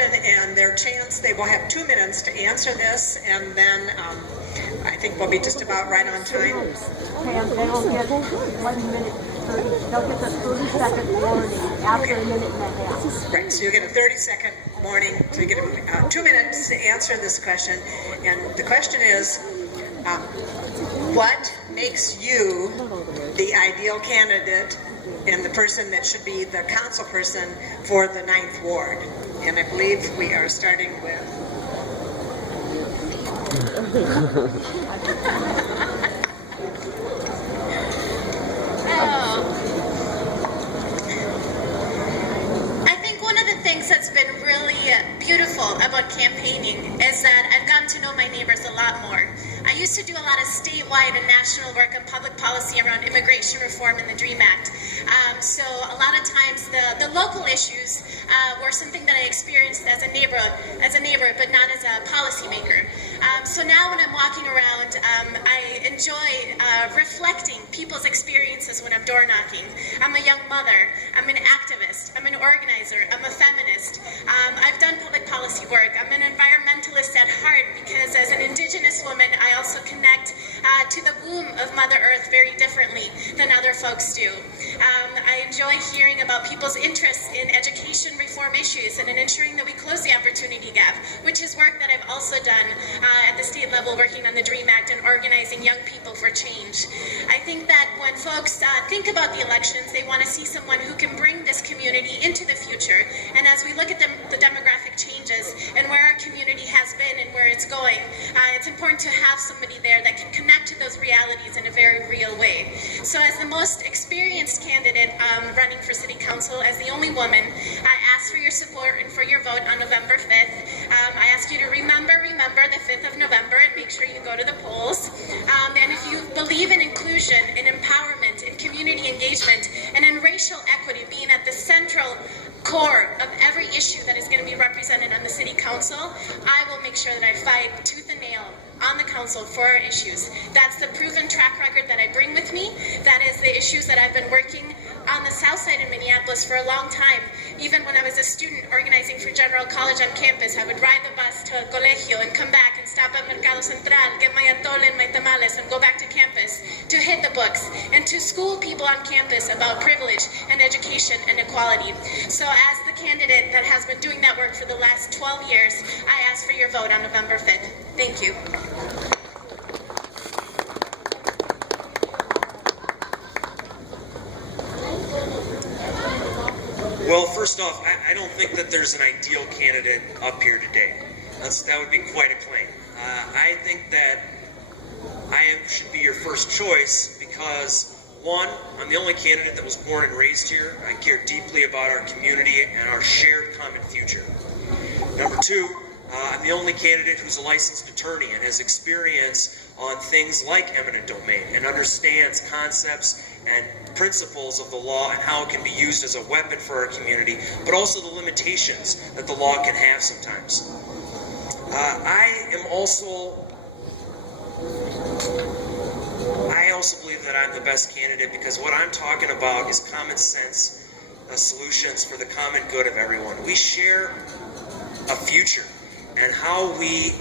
question and their chance. They will have 2 minutes to answer this, and then I think we'll be just about right on time. Okay, and they will get 1 minute. They'll get the 30-second warning after a minute and a half. Right, so you'll get a 30-second warning to get 2 minutes to answer this question. And the question is, what makes you the ideal candidate and the person that should be the council person for the 9th Ward? And I believe we are starting with... I think one of the things that's been really beautiful about campaigning is that I've gotten to know my neighbors a lot more. I used to do a lot of statewide and national work on public policy around immigration reform and the DREAM Act. So a lot of times the local issues were something that I experienced as a neighbor, but not as a policymaker. So now when I'm walking around, I enjoy reflecting people's experiences when I'm door knocking. I'm a young mother, I'm an activist, I'm an organizer, I'm a feminist. I've done public policy work. I'm an environmentalist at heart because as an Indigenous woman, I also connect to the womb of Mother Earth very differently than other folks do. I enjoy hearing about people's interests in education reform issues and in ensuring that we close the opportunity gap, which is work that I've also done at the state level working on the DREAM Act and organizing young people for change. I think that when folks think about the elections, they want to see someone who can bring this community into the future. And as we look at the demographic changes and where our community has been and where it's going, it's important to have somebody there that can connect to those realities in a very real way. So as the most experienced candidate running for city council, as the only woman, I ask for your support and for your vote on November 5th. I ask you to remember the 5th of November and make sure you go to the polls. And if you believe in inclusion, in empowerment, in community engagement, and in racial equity being at the central core of every issue that is going to be represented on the city council, I will make sure that I fight tooth and nail on the council for our issues. That's the proven track record that I bring with me. That is the issues that I've been working on the south side of Minneapolis for a long time. Even when I was a student organizing for General College on campus, I would ride the bus to Colegio and come back and stop at Mercado Central, get my atole and my tamales, and go back to campus to hit the books and to school people on campus about privilege and education and equality. So as the candidate that has been doing that work for the last 12 years, I ask for your vote on November 5th. Thank you. Well, first off, I don't think that there's an ideal candidate up here today. That would be quite a claim. I think that I should be your first choice because, one, I'm the only candidate that was born and raised here. I care deeply about our community and our shared common future. Number two, I'm the only candidate who's a licensed attorney and has experience on things like eminent domain and understands concepts and principles of the law and how it can be used as a weapon for our community, but also the limitations that the law can have sometimes. I also believe that I'm the best candidate because what I'm talking about is common sense solutions for the common good of everyone. We share a future, and how we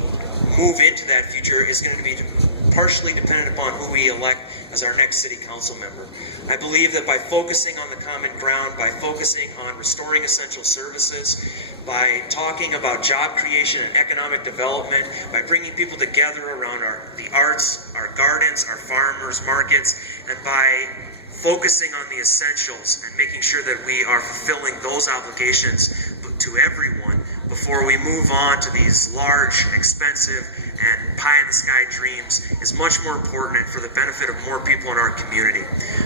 move into that future is going to be partially dependent upon who we elect as our next city council member. I believe that by focusing on the common ground, by focusing on restoring essential services, by talking about job creation and economic development, by bringing people together around the arts, our gardens, our farmers markets, and by focusing on the essentials and making sure that we are fulfilling those obligations to everyone before we move on to these large, expensive, and pie-in-the-sky dreams is much more important and for the benefit of more people in our community.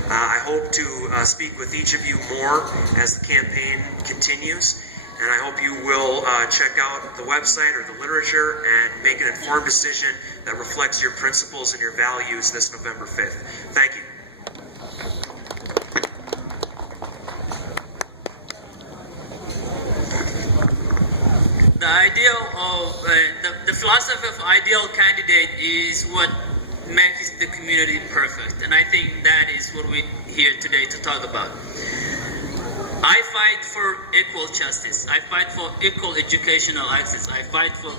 I hope to speak with each of you more as the campaign continues, and I hope you will check out the website or the literature and make an informed decision that reflects your principles and your values this November 5th. Thank you. The ideal of the philosophy of ideal candidate is what makes the community perfect, and I think that is what we're here today to talk about. I fight for equal justice. I fight for equal educational access. I fight for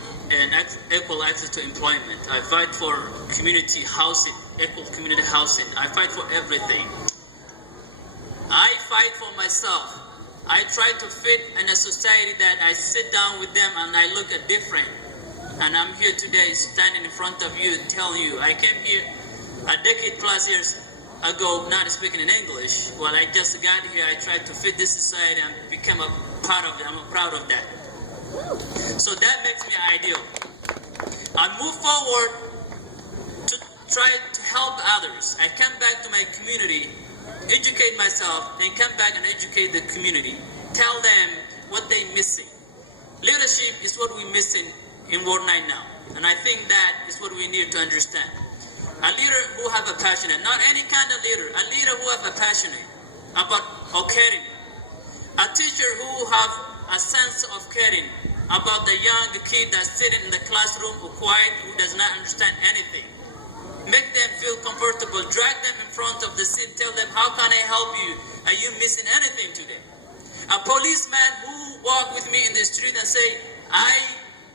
equal access to employment. I fight for community housing, equal community housing. I fight for everything. I fight for myself. I try to fit in a society that I sit down with them and I look at different. And I'm here today standing in front of you telling you I came here a decade plus years ago not speaking in English. Well, I just got here, I tried to fit this society and become a part of it. I'm proud of that. So that makes me ideal. I move forward to try to help others. I come back to my community, educate myself, then come back and educate the community. Tell them what they're missing. Leadership is what we're missing in World 9 now. And I think that is what we need to understand. A leader who have a passion, not any kind of leader, a leader who have a passion about caring. A teacher who have a sense of caring about the young kid that's sitting in the classroom who quiet, who does not understand anything. Make them feel comfortable, drag them in front of the seat, tell them, how can I help you? Are you missing anything today? A policeman who walk with me in the street and say, I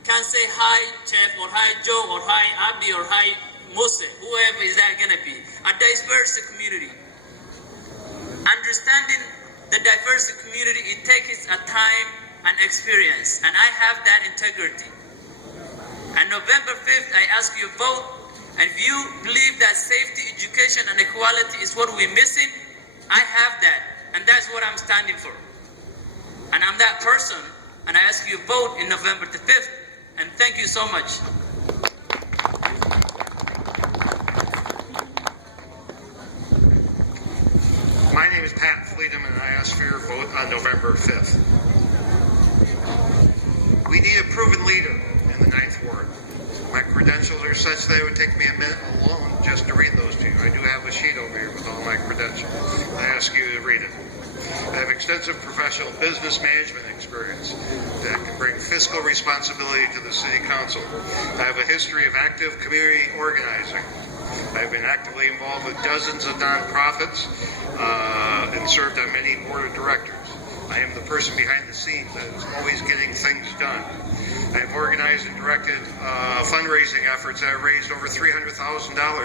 can say hi Chef or hi Joe or hi Abdi or hi Mose, whoever is that gonna be. A diverse community. Understanding the diverse community, it takes a time and experience, and I have that integrity. And November 5th, I ask you vote, and if you believe that safety, education, and equality is what we're missing, I have that, and that's what I'm standing for. And I'm that person, and I ask you vote in November the 5th, and thank you so much. My name is Pat Fleetum, and I ask for your vote on November 5th. We need a proven leader in the 9th Ward. My credentials are such that it would take me a minute alone just to read those to you. I do have a sheet over here with all my credentials. I ask you to read it. I have extensive professional business management experience that can bring fiscal responsibility to the City Council. I have a history of active community organizing. I've been actively involved with dozens of nonprofits and served on many board of directors. I am the person behind the scenes that is always getting things done. I have organized and directed fundraising efforts that have raised over $300,000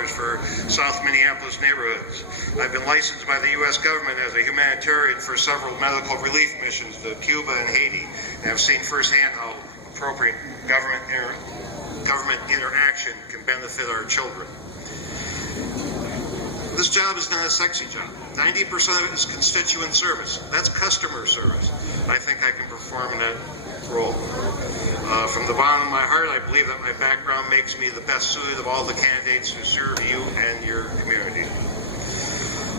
for South Minneapolis neighborhoods. I've been licensed by the U.S. government as a humanitarian for several medical relief missions to Cuba and Haiti, and I've seen firsthand how appropriate government interaction can benefit our children. This job is not a sexy job. 90% of it is constituent service. That's customer service. I think I can perform that role. From the bottom of my heart, I believe that my background makes me the best suited of all the candidates who serve you and your community.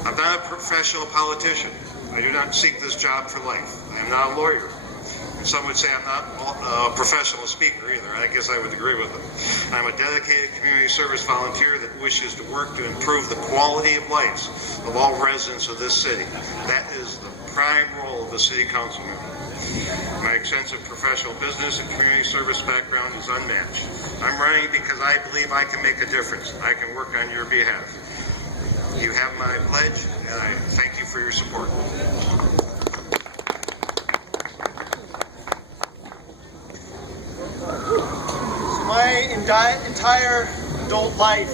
I'm not a professional politician. I do not seek this job for life. I am not a lawyer. Some would say I'm not a professional speaker either. I guess I would agree with them. I'm a dedicated community service volunteer that wishes to work to improve the quality of lives of all residents of this city. That is the prime role of the city council member. My extensive professional business and community service background is unmatched. I'm running because I believe I can make a difference. I can work on your behalf. You have my pledge, and I thank you for your support. My entire adult life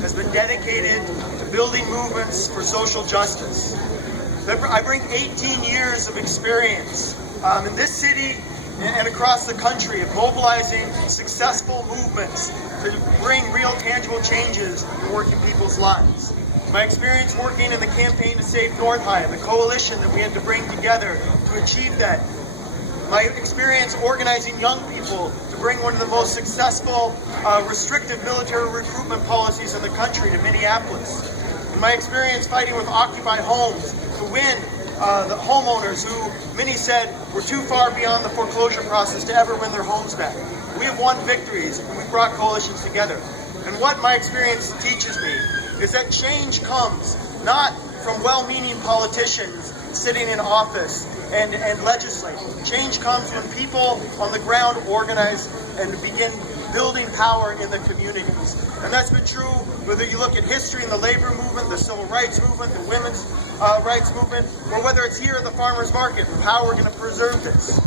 has been dedicated to building movements for social justice. I bring 18 years of experience in this city and across the country of mobilizing successful movements to bring real tangible changes in working people's lives. My experience working in the campaign to save Northheim, the coalition that we had to bring together to achieve that. My experience organizing young people to bring one of the most successful restrictive military recruitment policies in the country to Minneapolis. And my experience fighting with Occupy Homes to win the homeowners who many said were too far beyond the foreclosure process to ever win their homes back. We have won victories and we've brought coalitions together. And what my experience teaches me is that change comes not from well-meaning politicians sitting in office and legislate. Change comes when people on the ground organize and begin building power in the communities. And that's been true whether you look at history in the labor movement, the civil rights movement, the women's rights movement, or whether it's here at the farmers market and how we're going to preserve this.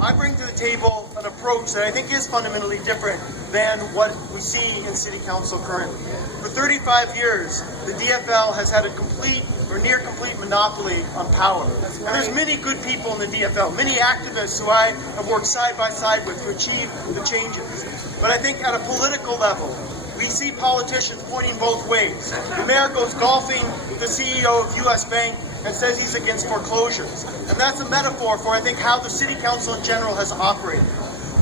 I bring to the table an approach that I think is fundamentally different than what we see in City Council currently. For 35 years, the DFL has had a complete or near complete monopoly on power. And there's many good people in the DFL, many activists who I have worked side by side with to achieve the changes. But I think at a political level, we see politicians pointing both ways. The mayor goes golfing with the CEO of US Bank and says he's against foreclosures. And that's a metaphor for, I think, how the City Council in general has operated.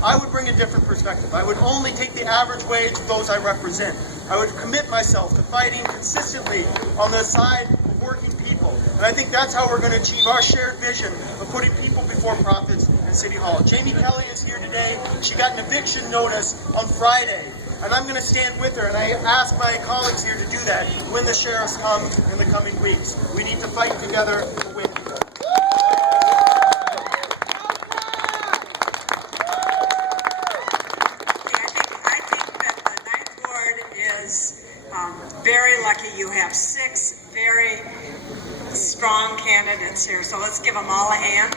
I would bring a different perspective. I would only take the average wage of those I represent. I would commit myself to fighting consistently on the side of working people. And I think that's how we're going to achieve our shared vision of putting people before profits in City Hall. Jamie Kelly is here today. She got an eviction notice on Friday. And I'm going to stand with her, and I ask my colleagues here to do that when the sheriffs come in the coming weeks. We need to fight together to win. I think that the Ninth Ward is very lucky. You have 6 very strong candidates here, so let's give them all a hand.